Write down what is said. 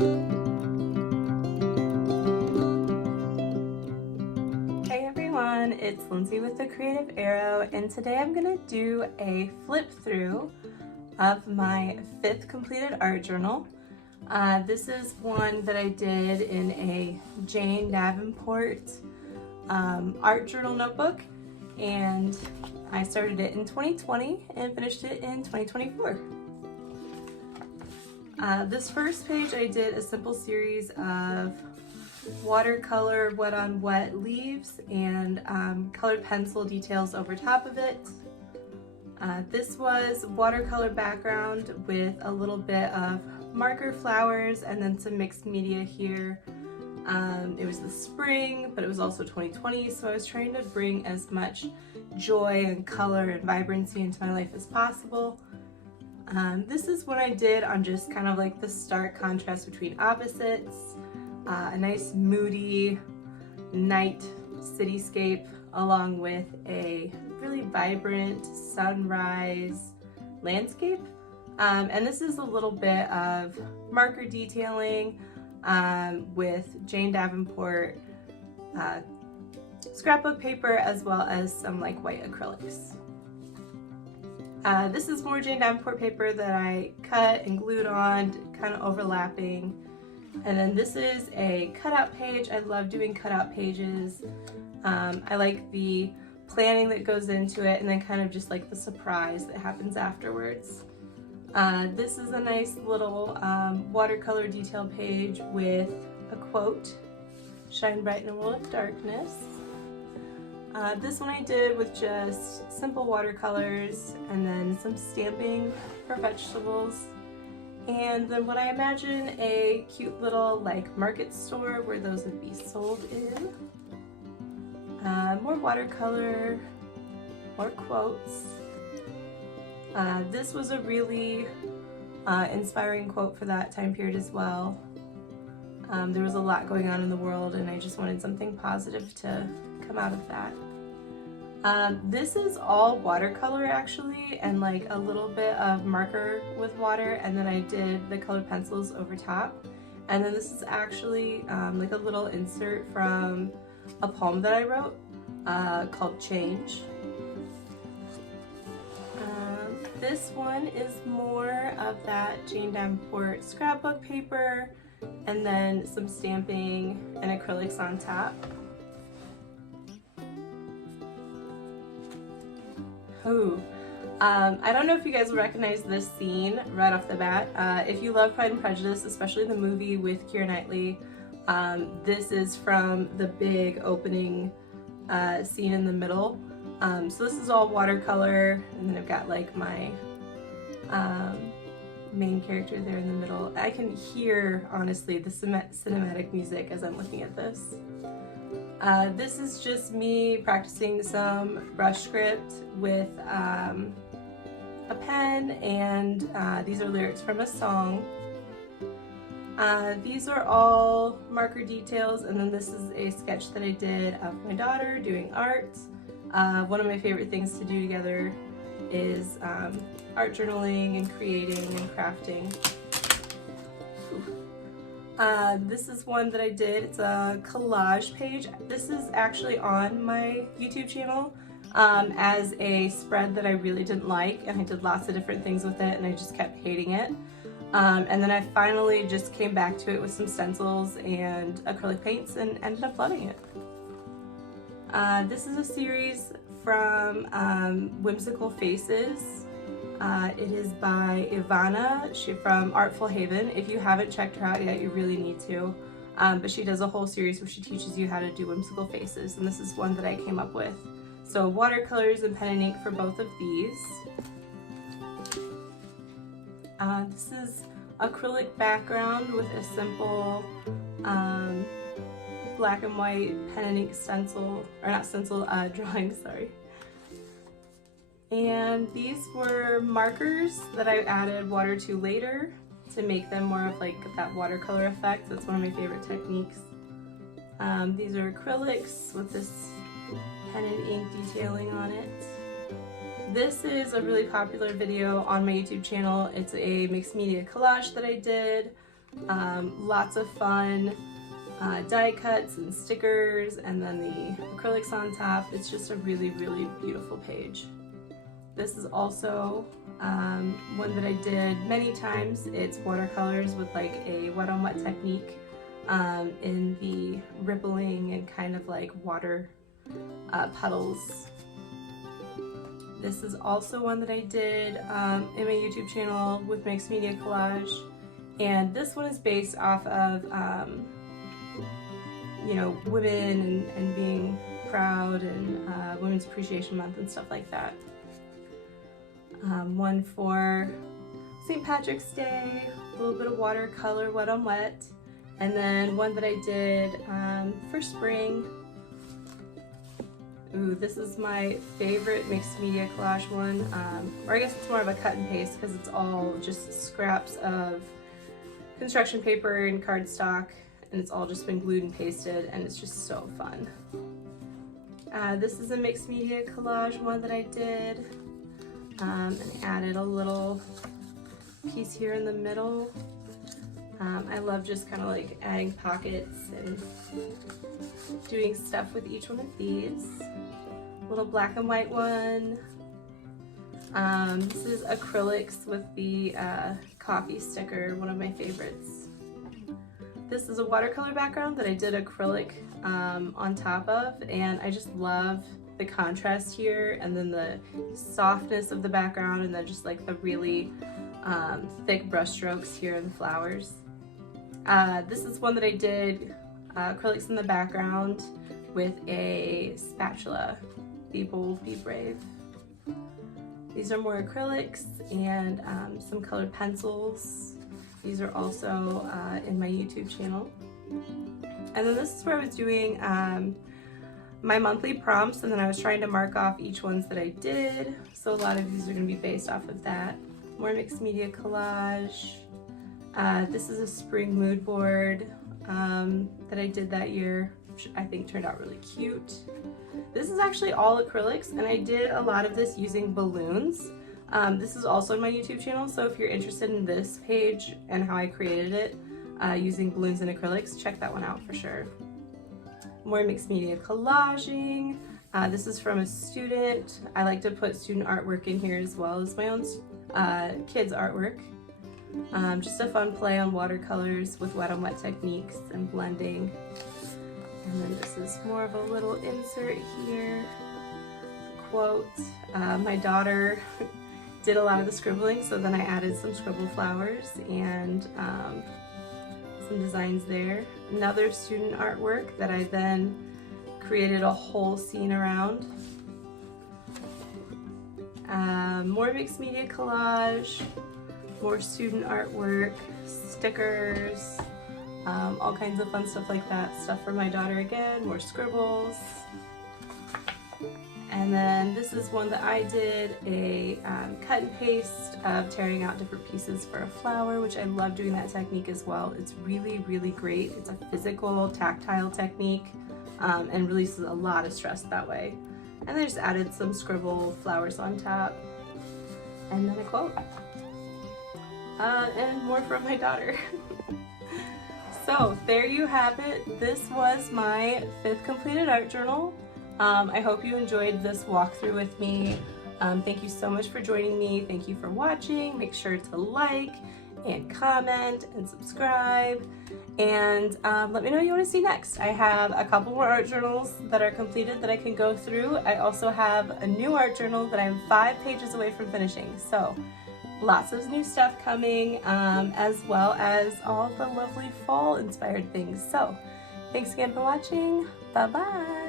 Hey everyone, it's Lindsay with The Creative Arrow, and today I'm going to do a flip through of my 5th completed art journal. This is one that I did in a Jane Davenport art journal notebook, and I started it in 2020 and finished it in 2024. This first page I did a simple series of watercolor wet on wet leaves and colored pencil details over top of it. This was watercolor background with a little bit of marker flowers and then some mixed media here. It was the spring, but it was also 2020, so I was trying to bring as much joy and color and vibrancy into my life as possible. This is what I did on just kind of like the stark contrast between opposites. A nice moody night cityscape along with a really vibrant sunrise landscape. And this is a little bit of marker detailing with Jane Davenport scrapbook paper, as well as some like white acrylics. This is more Jane Davenport paper that I cut and glued on, kind of overlapping. And then this is a cutout page. I love doing cutout pages. I like the planning that goes into it and then kind of just like the surprise that happens afterwards. This is a nice little watercolor detail page with a quote, "Shine bright in a world of darkness." This one I did with just simple watercolors and then some stamping for vegetables. And then what I imagine a cute little like market store where those would be sold in. More watercolor, more quotes. This was a really inspiring quote for that time period as well. There was a lot going on in the world and I just wanted something positive to come out of that. This is all watercolor actually, and like a little bit of marker with water, and then I did the colored pencils over top. And then this is actually like a little insert from a poem that I wrote called Change. This one is more of that Jane Davenport scrapbook paper and then some stamping and acrylics on top. Ooh. I don't know if you guys will recognize this scene right off the bat. If you love Pride and Prejudice, especially the movie with Keira Knightley, this is from the big opening scene in the middle. So this is all watercolor, and then I've got like my main character there in the middle. I can hear, honestly, the cinematic music as I'm looking at this. This is just me practicing some brush script with a pen, and these are lyrics from a song. These are all marker details, and then this is a sketch that I did of my daughter doing art. One of my favorite things to do together is art journaling and creating and crafting. This is one that I did. It's a collage page. This is actually on my YouTube channel as a spread that I really didn't like, and I did lots of different things with it and I just kept hating it. And then I finally just came back to it with some stencils and acrylic paints and ended up loving it. This is a series from Whimsical Faces. It is by Ivana. She's from Artful Haven. If you haven't checked her out yet, you really need to. But she does a whole series where she teaches you how to do whimsical faces, and this is one that I came up with. So watercolors and pen and ink for both of these. This is acrylic background with a simple black and white pen and ink stencil, or not stencil, drawing, sorry. And these were markers that I added water to later to make them more of like that watercolor effect. That's one of my favorite techniques. These are acrylics with this pen and ink detailing on it. This is a really popular video on my YouTube channel. It's a mixed media collage that I did. Lots of fun die cuts and stickers, and then the acrylics on top. It's just a really, really beautiful page. This is also one that I did many times. It's watercolors with like a wet on wet technique in the rippling and kind of like water puddles. This is also one that I did in my YouTube channel with Mixed Media Collage, and this one is based off of you know, women and being proud and Women's Appreciation Month and stuff like that. One for St. Patrick's Day, a little bit of watercolor, wet on wet, and then one that I did for spring. Ooh, this is my favorite Mixed Media Collage one, or I guess it's more of a cut and paste because it's all just scraps of construction paper and cardstock, and it's all just been glued and pasted, and it's just so fun. This is a Mixed Media Collage one that I did, and added a little piece here in the middle. I love just kind of like adding pockets and doing stuff with each one of these. Little black and white one. This is acrylics with the coffee sticker, one of my favorites. This is a watercolor background that I did acrylic on top of, and I just love the contrast here, and then the softness of the background, and then just like the really thick brush strokes here in the flowers. This is one that I did acrylics in the background with a spatula. Be bold, be brave. These are more acrylics and some colored pencils. These are also in my YouTube channel. And then this is where I was doing my monthly prompts, and then I was trying to mark off each ones that I did. So a lot of these are going to be based off of that. More Mixed Media Collage. This is a spring mood board that I did that year, which I think turned out really cute. This is actually all acrylics, and I did a lot of this using balloons. This is also on my YouTube channel, so if you're interested in this page and how I created it using balloons and acrylics, check that one out for sure. More Mixed Media Collaging. This is from a student. I like to put student artwork in here as well as my own kids' artwork. Just a fun play on watercolors with wet on wet techniques and blending. And then this is more of a little insert here. Quote. My daughter did a lot of the scribbling, so then I added some scribble flowers and some designs there. Another student artwork that I then created a whole scene around. More Mixed Media Collage, more student artwork, stickers, all kinds of fun stuff like that. Stuff for my daughter again, more scribbles. And then this is one that I did, a cut and paste of tearing out different pieces for a flower, which I love doing that technique as well. It's really, really great. It's a physical, tactile technique and releases a lot of stress that way. And I just added some scribble flowers on top. And then a quote. And more from my daughter. So there you have it. This was my 5th completed art journal. I hope you enjoyed this walkthrough with me. Thank you so much for joining me. Thank you for watching. Make sure to like and comment and subscribe. And let me know what you want to see next. I have a couple more art journals that are completed that I can go through. I also have a new art journal that I'm 5 pages away from finishing. So lots of new stuff coming, as well as all the lovely fall inspired things. So thanks again for watching. Bye-bye.